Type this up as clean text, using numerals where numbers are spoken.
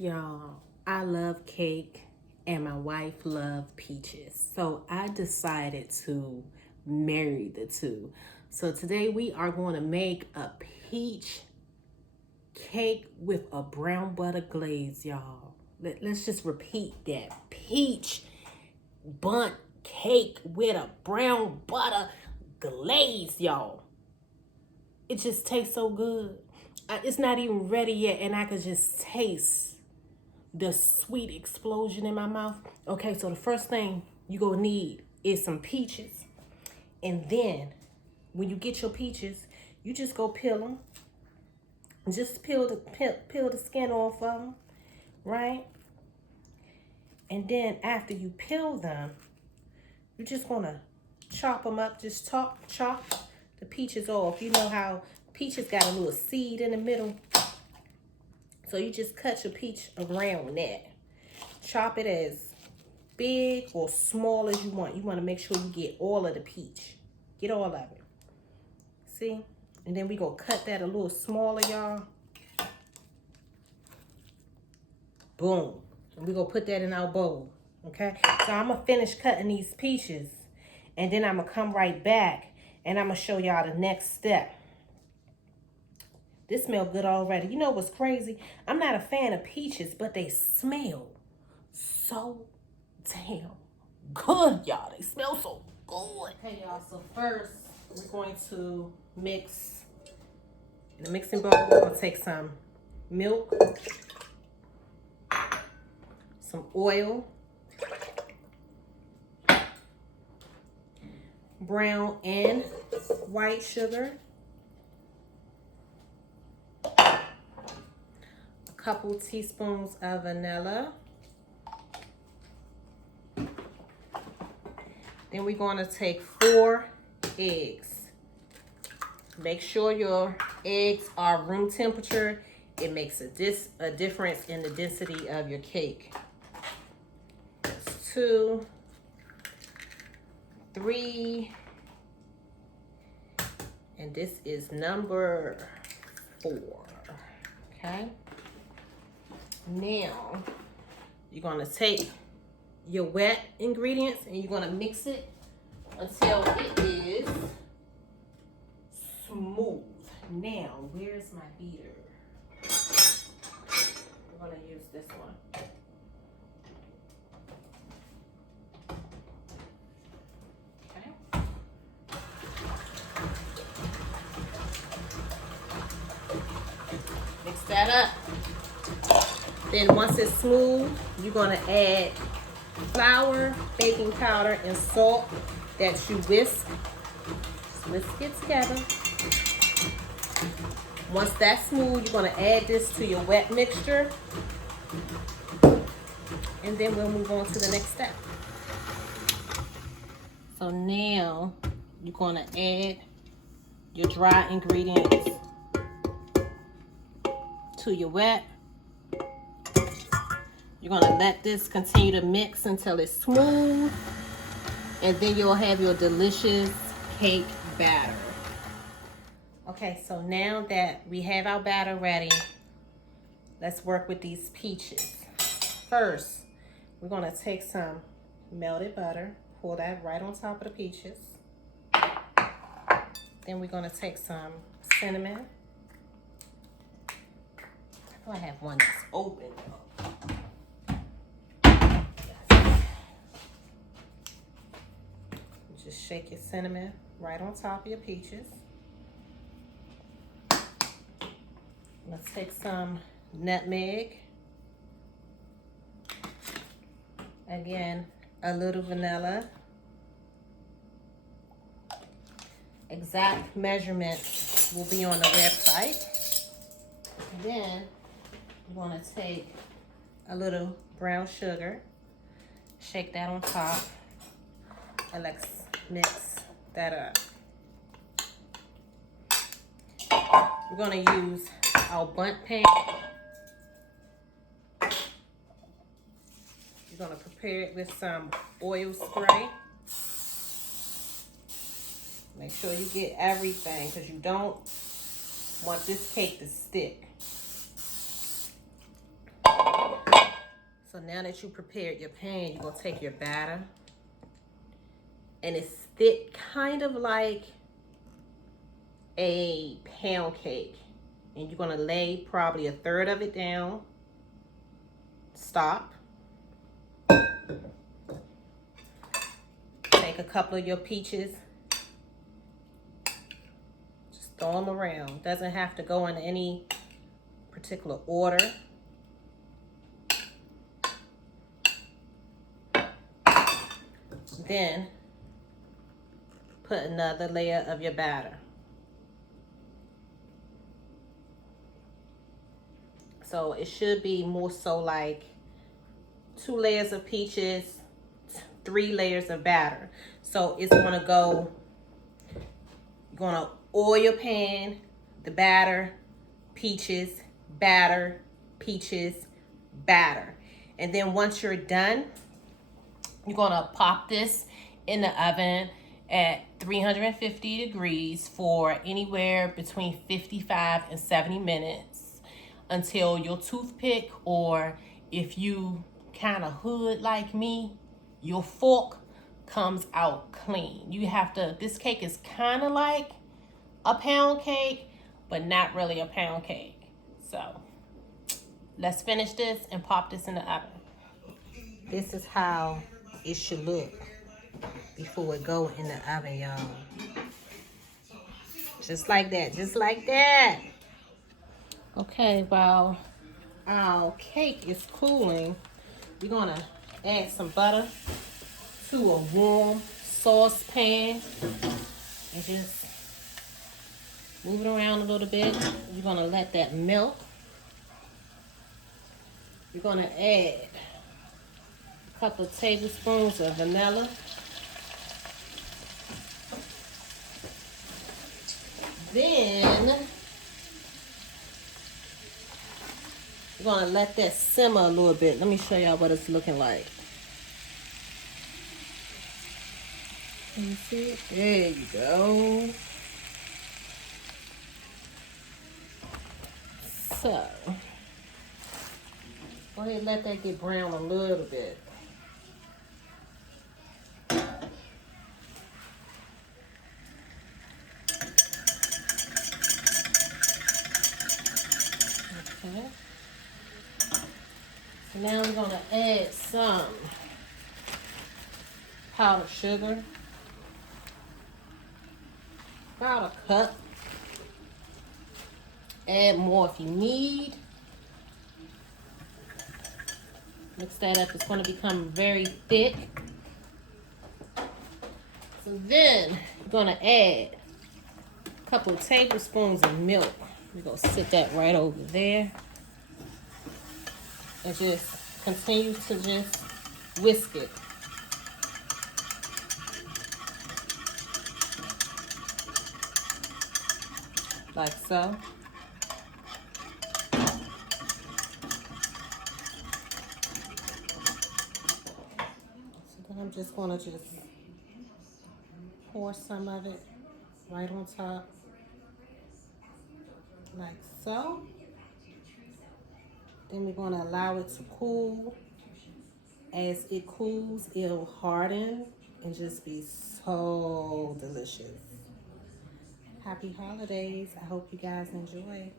Y'all, I love cake and my wife loved peaches. So I decided to marry the two. So today we are going to make a peach cake with a brown butter glaze, y'all. Let's just repeat that. Peach Bundt cake with a brown butter glaze, y'all. It just tastes so good. It's not even ready yet, and I could just taste the sweet explosion in my mouth. Okay, so the first thing you gonna need is some peaches. And then when you get your peaches, you just go peel them. Just peel the skin off of them, right? And then after you peel them, you're just gonna chop them up. Just chop the peaches off. You know how peaches got a little seed in the middle? So you just cut your peach around that. Chop it as big or small as you want. You want to make sure you get all of the peach. Get all of it. See? And then we gonna cut that a little smaller, y'all. Boom. And we gonna put that in our bowl. Okay? So I'm gonna finish cutting these peaches. And then I'm gonna come right back and I'm gonna show y'all the next step. This smells good already. You know what's crazy? I'm not a fan of peaches, but they smell so damn good, y'all. They smell so good. Okay, y'all. So first, we're going to mix. In the mixing bowl, we're going to take some milk, some oil, brown and white sugar, couple teaspoons of vanilla. Then we're going to take 4 eggs. Make sure your eggs are room temperature. It makes a difference in the density of your cake. That's 2, 3, and this is number 4. Okay. Now, you're going to take your wet ingredients and you're going to mix it until it is smooth. Now, where's my beater? I'm going to use this one. Okay. Mix that up. Then once it's smooth, you're gonna add flour, baking powder, and salt that you whisk. Just whisk it together. Once that's smooth, you're gonna add this to your wet mixture. And then we'll move on to the next step. So now you're gonna add your dry ingredients to your wet. You're gonna let this continue to mix until it's smooth, and then you'll have your delicious cake batter. Okay, so now that we have our batter ready, let's work with these peaches. First, we're gonna take some melted butter, pour that right on top of the peaches. Then we're gonna take some cinnamon. I have one that's open. Just shake your cinnamon right on top of your peaches. Let's take some nutmeg. Again, a little vanilla. Exact measurements will be on the website. And then we're going to take a little brown sugar, shake that on top, and let's mix that up. We're going to use our Bundt pan. You're going to prepare it with some oil spray. Make sure you get everything because you don't want this cake to stick. So now that you prepared your pan, you're gonna take your batter, and it's thick, kind of like a pound cake. And you're gonna lay probably a third of it down. Stop. Take a couple of your peaches. Just throw them around. Doesn't have to go in any particular order. Then put another layer of your batter. So it should be more so like 2 layers of peaches, 3 layers of batter. So it's gonna go, you're gonna oil your pan, the batter, peaches, batter, peaches, batter. And then once you're done, you're gonna pop this in the oven at 350 degrees for anywhere between 55 and 70 minutes until your toothpick, or if you kind of hood like me, your fork comes out clean. You have to, this cake is kind of like a pound cake, but not really a pound cake. So let's finish this and pop this in the oven. This is how it should look before it go in the oven, y'all. Just like that, just like that. Okay, while our cake is cooling, we're gonna add some butter to a warm saucepan and just move it around a little bit. You're gonna let that melt. You're gonna add a couple of tablespoons of vanilla. Then you're gonna let that simmer a little bit. Let me show y'all what it's looking like. Can you see it? There you go. So go ahead and let that get brown a little bit. Okay. So now we're gonna add some powdered sugar. About a cup. Add more if you need. Mix that up. It's going to become very thick. So then you're going to add a couple of tablespoons of milk. We're going to sit that right over there. And just continue to just whisk it. Like so. I'm just going to just pour some of it right on top, like so. Then we're going to allow it to cool. As it cools, it'll harden and just be so delicious. Happy holidays. I hope you guys enjoy.